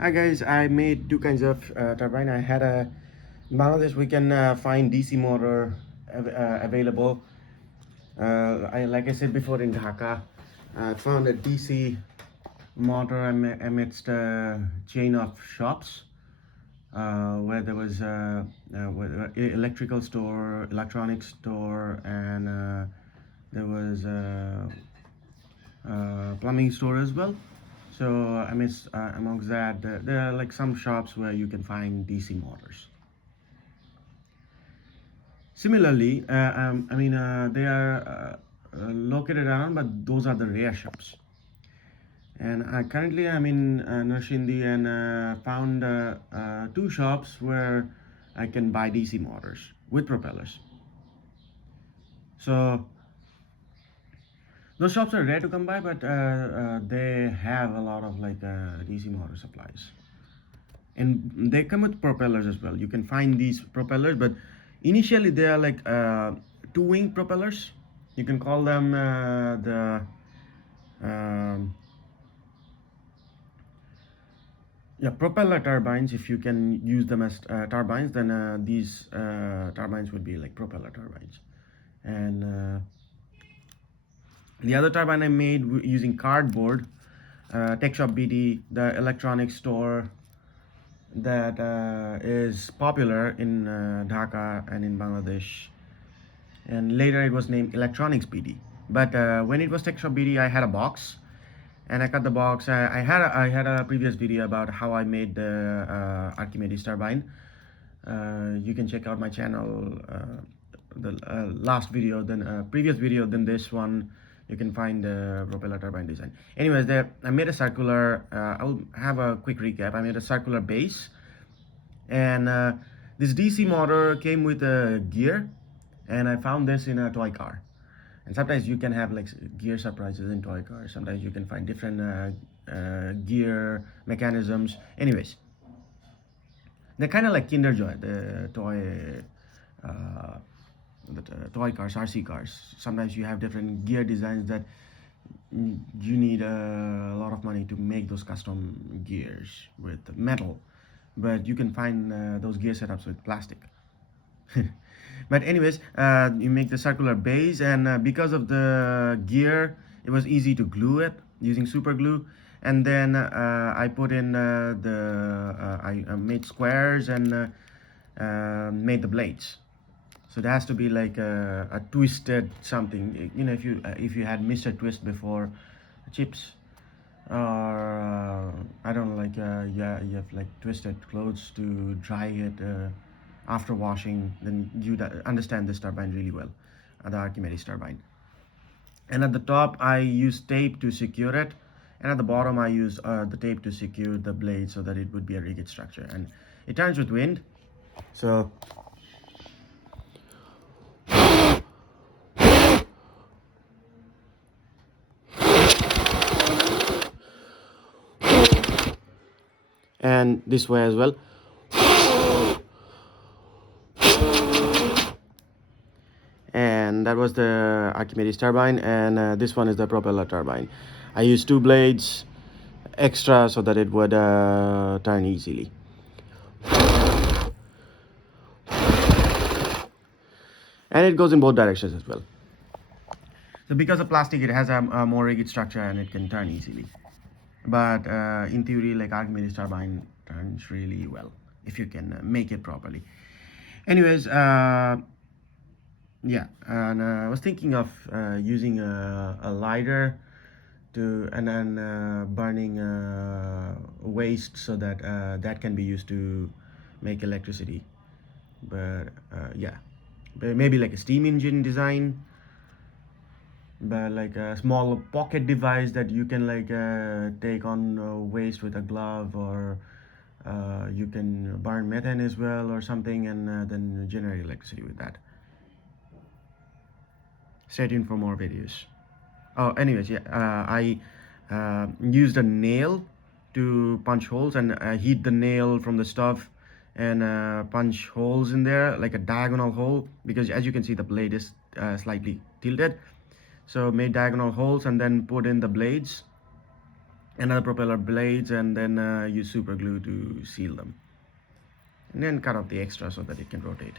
Hi guys, I made two kinds of turbine. I had a in Bangladesh we can find DC motor available. Like I said before, in Dhaka, I found a DC motor amidst a chain of shops where there was electrical store, electronics store, and there was plumbing store as well. So amongst that, there are like some shops where you can find DC motors. Similarly, they are located around, but those are the rare shops. And currently, I'm in Narshindi and found two shops where I can buy DC motors with propellers. So those shops are rare to come by, but they have a lot of like DC motor supplies, and they come with propellers as well. You can find these propellers, but initially they are like two-wing propellers. You can call them the um, yeah, propeller turbines. If you can use them as turbines, then these turbines would be like propeller turbines. And the other turbine I made using cardboard, Tech Shop BD, the electronics store that is popular in Dhaka and in Bangladesh. And later it was named Electronics BD. But when it was Tech Shop BD, I had a box, and I cut the box. I had a previous video about how I made the Archimedes turbine. You can check out my channel, the last video, then previous video, then this one. You can find the propeller turbine design. Anyways, there I made a circular. I'll have a quick recap. I made a circular base, and this DC motor came with a gear, and I found this in a toy car. And sometimes you can have like gear surprises in toy cars. Sometimes you can find different gear mechanisms. Anyways, they're kind of like Kinder Joy, the uh, toy cars, RC cars. Sometimes you have different gear designs that you need a lot of money to make those custom gears with metal, but you can find those gear setups with plastic. But anyways, you make the circular base, and because of the gear, it was easy to glue it using super glue. And then I put in I made squares and made the blades. So there has to be like a twisted something. You know, if you had Mr. Twist before, chips, or I don't know, like yeah, you have like twisted clothes to dry it after washing, then you understand this turbine really well, the Archimedes turbine. And at the top I use tape to secure it, and at the bottom I use the tape to secure the blade so that it would be a rigid structure, and it turns with wind. So and this way as well. And that was the Archimedes turbine, and this one is the propeller turbine. I used two blades extra so that it would turn easily. And it goes in both directions as well. So because of plastic, it has a more rigid structure and it can turn easily. But in theory, like Archimedes turbine turns really well if you can make it properly. Anyways, yeah, and I was thinking of using a lighter to, and then burning waste so that that can be used to make electricity. But yeah, but maybe like a steam engine design, but like a small pocket device that you can like take on waste with a glove, or you can burn methane as well or something, and then generate electricity with that. Stay tuned for more videos. Oh, anyways, yeah, I used a nail to punch holes, and heat the nail from the stove and punch holes in there, like a diagonal hole, because as you can see the blade is slightly tilted. So made diagonal holes and then put in the blades, another propeller blades, and then use super glue to seal them, and then cut off the extra so that it can rotate.